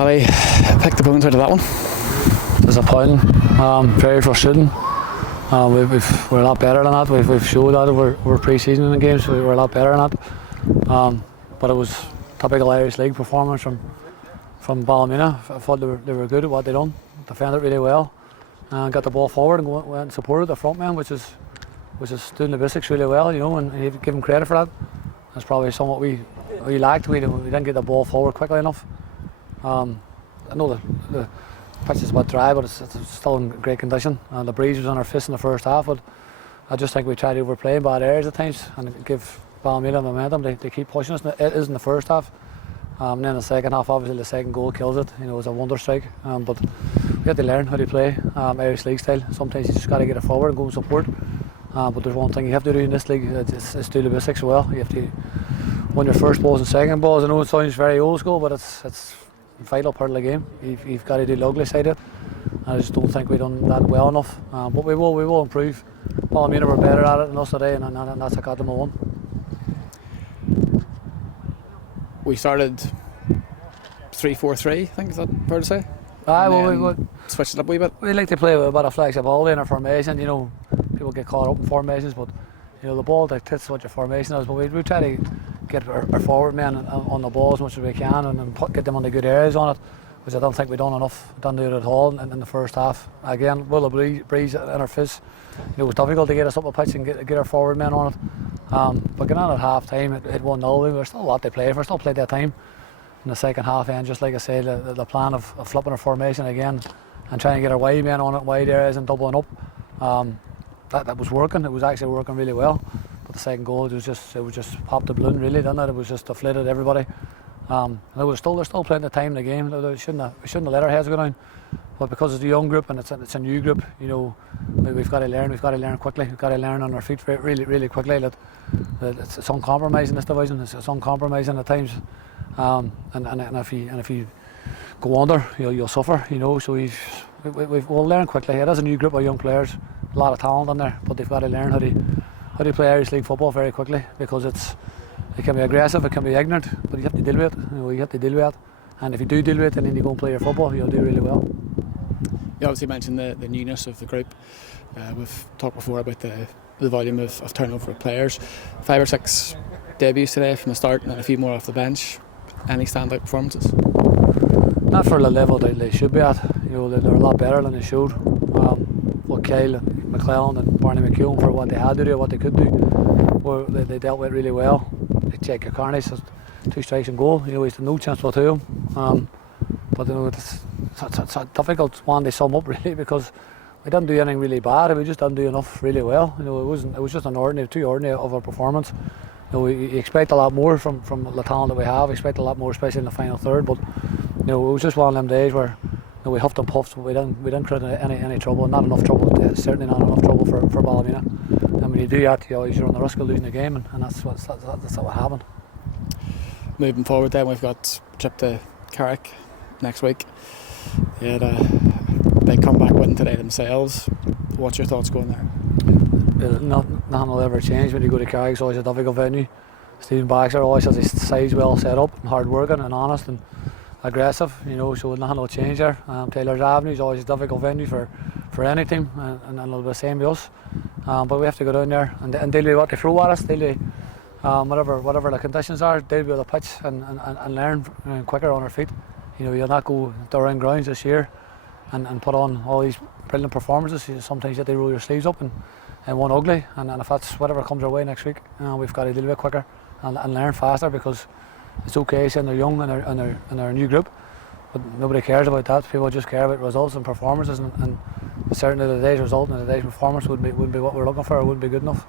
Paddy picked the bones out of that one. Disappointing, very frustrating. We're a lot better than that. We've showed that over pre-season in the games. So we were a lot better than that. But it was typical Irish League performance from Ballymena. I thought they were good at what they done. Defended really well, and got the ball forward and went and supported the front man, which is doing the basics really well, and you give him credit for that. That's probably somewhat we lacked. We didn't get the ball forward quickly enough. I know the pitch is a bit dry, but it's still in great condition. And the breeze was on our fist in the first half, but I just think we tried to overplay in bad areas at times and give Ballymena momentum. They keep pushing us. It is in the first half. And then the second half, obviously the second goal kills it. It was a wonder strike. But we have to learn how to play Irish League style. Sometimes you just got to get it forward and go and support. But there's one thing you have to do in this league, it's do the basics well. You have to win your first balls and second balls. I know it sounds very old school, but it's a vital part of the game. You've got to do the ugly side of it. I just don't think we've done that well enough. But we will improve. Ballymena were better at it than us today, and that's what got them a win. We started 3-4-3, I think, is that fair to say? We switched it up a wee bit. We like to play with a bit of flexibility in our formation. People get caught up in formations, but the ball dictates what your formation is. But we try to get our forward men on the ball as much as we can and get them on the good areas on it, which I don't think we've done enough. Done do it at all in the first half. Again, will the breeze in our fist. It was difficult to get us up a pitch and get our forward men on it. But getting on at half time, it 1-0. There's still a lot to play for. Still played that time in the second half, and just like I said, the plan of flipping our formation again and trying to get our wide men on it, wide areas, and doubling up. That was working. It was actually working really well. But the second goal, it was just popped the balloon, really, didn't it? It was just deflated everybody. There's still plenty of time in the game. We shouldn't have let our heads go down. But because it's a young group and it's a new group, we've got to learn. We've got to learn quickly. We've got to learn on our feet really, really quickly. That it's uncompromising, this division. It's uncompromising at times. And if you go under, you'll suffer. So we'll learn quickly. It is a new group of young players, a lot of talent in there, but they've got to learn how to play Irish League football very quickly, because it can be aggressive, it can be ignorant, but you have to deal with it. You have to deal with it. And if you do deal with it and then you go and play your football, you'll do really well. You obviously mentioned the newness of the group. We've talked before about the volume of turnover of players. 5 or 6 debuts today from the start and then a few more off the bench. Any standout performances? Not for the level that they should be at. They're a lot better than they showed. What Kyle and McLaughlin and Barney McEwen, for what they had to do, what they could do, they dealt with really well. Jake Carney has 2 strikes and goal. He's no chance for 2 of them. But it's a difficult one to sum up, really, because we didn't do anything really bad. We just didn't do enough really well. It was just too ordinary of a performance. We expect a lot more from the talent that we have. We expect a lot more, especially in the final third. But it was just one of them days where we huffed and puffed, but we didn't create any trouble. Not enough trouble. Certainly not enough trouble for Ballymena. And when you do that, you're on the risk of losing the game, and that's what happened. Moving forward, then we've got a trip to Carrick next week. They had a big comeback win today themselves. What's your thoughts going there? Nothing will ever change when you go to Carrick. It's always a difficult venue. Stephen Baxter always has his sides well set up and hard working and honest and aggressive, so nothing will change there. Taylor's Avenue is always a difficult venue for any team, and it'll be the same with us. But we have to go down there and deal with what they throw at us, deal with whatever the conditions are, deal with the pitch and learn quicker on our feet. You'll not go to our own grounds this year and put on all these brilliant performances. Sometimes you have to roll your sleeves up and one ugly, and if that's whatever comes our way next week, we've got to deal with it quicker and learn faster, because it's okay saying they're young and they're a new group, but nobody cares about that. People just care about results and performances, and certainly today's result and today's performance would be what we're looking for. It wouldn't be good enough.